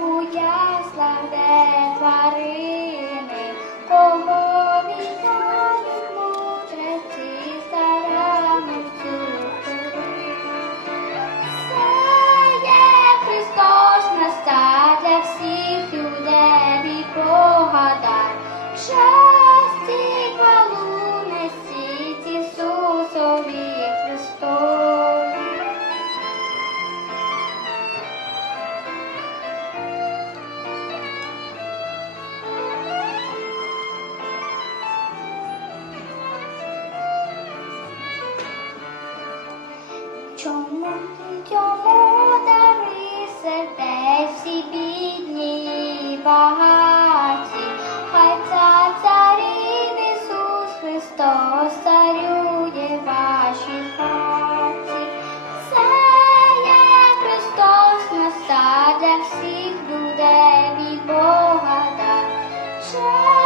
У яслах, де тварини, Чому, чому дари сердець всі бідні і багаті, хай ця царів Ісус Христос царює ваші хаті. Це є Христос Насадя всіх людей від Бога. Да.